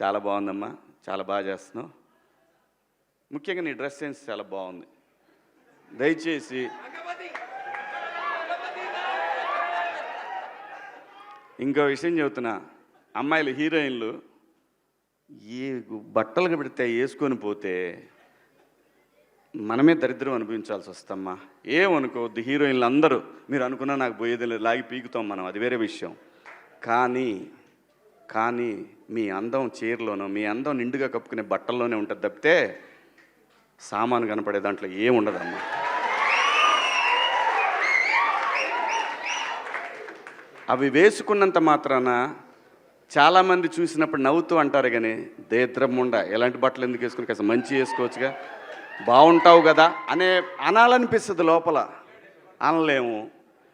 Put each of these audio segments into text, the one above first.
చాలా బాగుందమ్మా, చాలా బాగా చేస్తున్నావు. ముఖ్యంగా నీ డ్రెస్ సెన్స్ చాలా బాగుంది. దయచేసి ఇంకో విషయం చెబుతున్నా, అమ్మాయిలు హీరోయిన్లు ఏ బట్టలు పెడితే వేసుకొని పోతే మనమే దరిద్రం అనుభవించాల్సి వస్తమ్మా. ఏమనుకోవద్దు, హీరోయిన్లు అందరూ మీరు అనుకున్నా నాకు పోయేది లేదు, లాగి పీకుతాం మనం, అది వేరే విషయం. కానీ మీ అందం చీరలోనో, మీ అందం నిండుగా కప్పుకునే బట్టల్లోనే ఉంటుంది తప్పితే సామాను కనపడే దాంట్లో ఏముండదమ్మా. అవి వేసుకున్నంత మాత్రాన చాలామంది చూసినప్పుడు నవ్వుతూ అంటారు, కానీ దేద్రమ్ముండ ఎలాంటి బట్టలు ఎందుకు వేసుకుని కాస్త మంచి వేసుకోవచ్చుగా, బాగుంటావు కదా అనాలనిపిస్తుంది లోపల. అనలేము.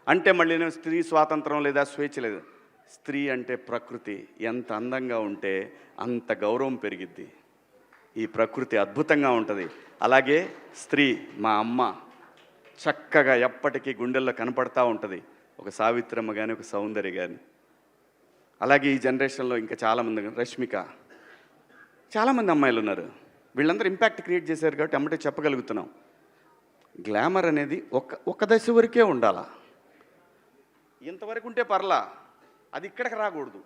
అంటే మళ్ళీ స్త్రీ స్వాతంత్రం లేదా స్వేచ్ఛ లేదు. స్త్రీ అంటే ప్రకృతి, ఎంత అందంగా ఉంటే అంత గౌరవం పెరిగిద్ది. ఈ ప్రకృతి అద్భుతంగా ఉంటుంది. అలాగే స్త్రీ మా అమ్మ చక్కగా ఎప్పటికీ గుండెల్లో కనపడతా ఉంటుంది, ఒక సావిత్రమ్మ కానీ ఒక సౌందర్య కానీ. అలాగే ఈ జనరేషన్లో ఇంకా చాలామంది, రష్మిక, చాలామంది అమ్మాయిలు ఉన్నారు. వీళ్ళందరూ ఇంపాక్ట్ క్రియేట్ చేశారు కాబట్టి అమ్మటే చెప్పగలుగుతున్నాం. గ్లామర్ అనేది ఒక దశ వరకే ఉండాలా, ఇంతవరకు ఉంటే పర్లా, అది ఇక్కడికి రాకూడదు.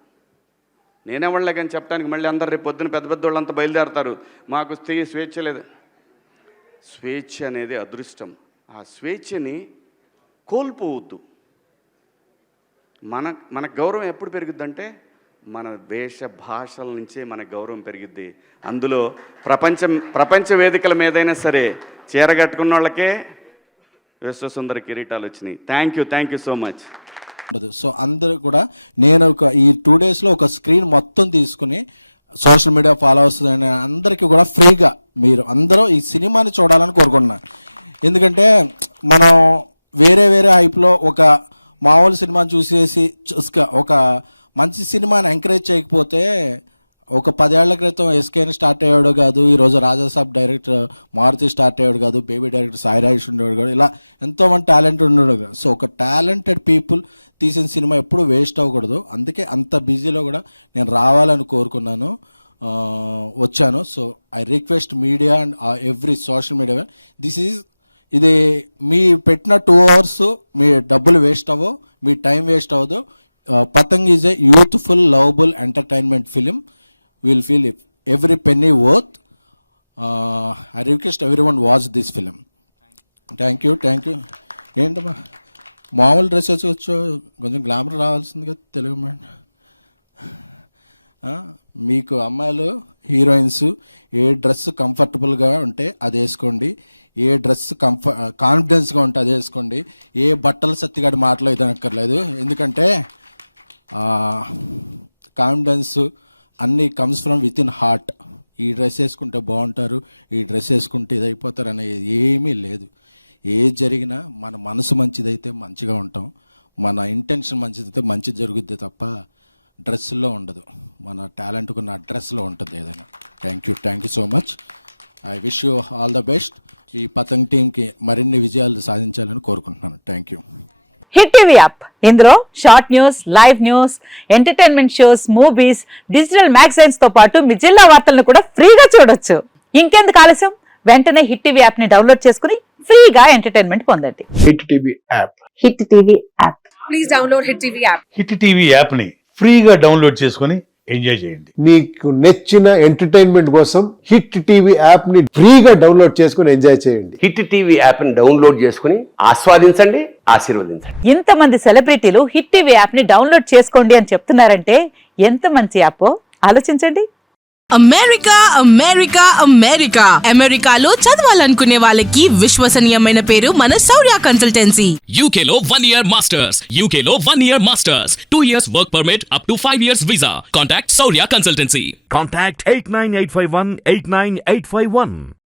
నేనేవాళ్ళే కానీ చెప్పడానికి మళ్ళీ అందరు రేపు పొద్దున పెద్ద పెద్ద వాళ్ళంతా బయలుదేరతారు, మాకు స్త్రీ స్వేచ్ఛ లేదు. స్వేచ్ఛ అనేది అదృష్టం. ఆ స్వేచ్ఛని కోల్పోవద్దు. మన గౌరవం ఎప్పుడు పెరుగుద్దంటే మన వేష భాషల నుంచే మన గౌరవం పెరిగిద్ది. అందులో ప్రపంచ వేదికల మీదైనా సరే చీర కట్టుకున్న వాళ్ళకే విశ్వసుందర కిరీటాలు వచ్చినాయి. Thank you so much. So అందరూ కూడా నేను ఈ 2 daysలో ఒక స్క్రీన్ మొత్తం తీసుకుని సోషల్ మీడియా ఫాలోవర్స్ అందరికీ కూడా ఫ్రీగా మీరు అందరూ ఈ సినిమాని చూడాలని కోరుకుంటున్నాను. ఎందుకంటే మనం వేరే హైప్లో ఒక మామూలు సినిమాని చూసేసి ఒక మంచి సినిమాని ఎంకరేజ్ చేయకపోతే, ఒక 10 ఏళ్ల క్రితం ఎస్కేని స్టార్ట్ అయ్యాడు కాదు, ఈరోజు రాజాసాబ్ డైరెక్టర్ మారుతి స్టార్ట్ అయ్యాడు కాదు, బేబీ డైరెక్టర్ సాయి రాజేష్ ఉండేవాడు కాదు, ఇలా ఎంతోమంది టాలెంట్ ఉండేవాడు కాదు. సో ఒక టాలెంటెడ్ పీపుల్ తీసిన సినిమా ఎప్పుడు వేస్ట్ అవ్వకూడదు. అందుకే అంత బిజీలో కూడా నేను రావాలని కోరుకున్నాను, వచ్చాను. So I request media and every social media, ఇది మీ పెట్టిన 2 hours మీ డబ్బులు వేస్ట్ అవ్వవు, మీ టైం వేస్ట్ అవ్వదు. Patang is a youthful lovable entertainment film. Will feel every penny worth. I request everyone watch this film. Thank you. ఏంటమ్మా మామూలు dress వేసుకోవచ్చు, కొంచెం glamour రావాల్సింది కదా తెలుగు మేడం. మీకు అమ్మాయిలు హీరోయిన్స్ ఏ డ్రెస్ కంఫర్టబుల్గా ఉంటే అది వేసుకోండి, ఏ డ్రెస్ కాన్ఫిడెన్స్గా ఉంటే అది వేసుకోండి. ఏ బట్టలు సత్తిగాడి మాటలు అయితే అక్కర్లేదు. ఎందుకంటే కాన్ఫిడెన్స్ అన్నీ comes from with in heart. ఈ డ్రెస్ వేసుకుంటే బాగుంటారు, ఈ డ్రెస్ వేసుకుంటే ఇదైపోతారు అనేది ఏమీ లేదు. ఏది జరిగినా మన మనసు మంచిదైతే మంచిగా ఉంటాం, మన ఇంటెన్షన్ మంచిదైతే మంచిది జరుగుద్ది తప్ప డ్రెస్సుల్లో ఉండదు. మన టాలెంట్కు ఉన్న డ్రెస్లో ఉంటుంది ఏదైనా. Thank you so much. I wish you all the best. ఈ పతంగ్ టీంకి మరిన్ని విజయాలు సాధించాలని కోరుకుంటున్నాను. Thank you. Hit TV app, ఇందులో short news, live news, entertainment shows, movies, digital magazines తో పాటు మీ జిల్లా వార్తలను కూడా ఫ్రీగా చూడొచ్చు. ఇంకెందుకు ఆలస్యం, వెంటనే హిట్ టీవీ యాప్ ని డౌన్లోడ్ చేసుకుని ఫ్రీగా ఎంటర్టైన్మెంట్ పొందండి. Hit TV app. Hit TV app. Please download hit TV app. Hit TV app ని ఫ్రీగా డౌన్లోడ్ చేసుకుని ఎంజాయ్ చేయండి. మీకు నచ్చిన ఎంటర్టైన్మెంట్ కోసం హిట్ టీవీ యాప్ ని ఫ్రీగా డౌన్లోడ్ చేసుకుని ఎంజాయ్ చేయండి. హిట్ టీవీ యాప్ ని డౌన్లోడ్ చేసుకుని ఆస్వాదించండి, ఆశీర్వదించండి. ఇంతమంది సెలబ్రిటీలు హిట్ టీవీ యాప్ ని డౌన్లోడ్ చేసుకోండి అని చెప్తున్నారంటే ఎంత మంచి యాప్ ఆలోచించండి. అమెరికాలో చదవాలనుకునే వాళ్ళకి విశ్వసనీయమైన పేరు మన శౌర్య కన్సల్టెన్సీ. UK లో 1 year masters, UK లో 1 year masters, 2 years work permit up to 5 years visa. Contact Saurya Consultancy. Contact 89851 89851.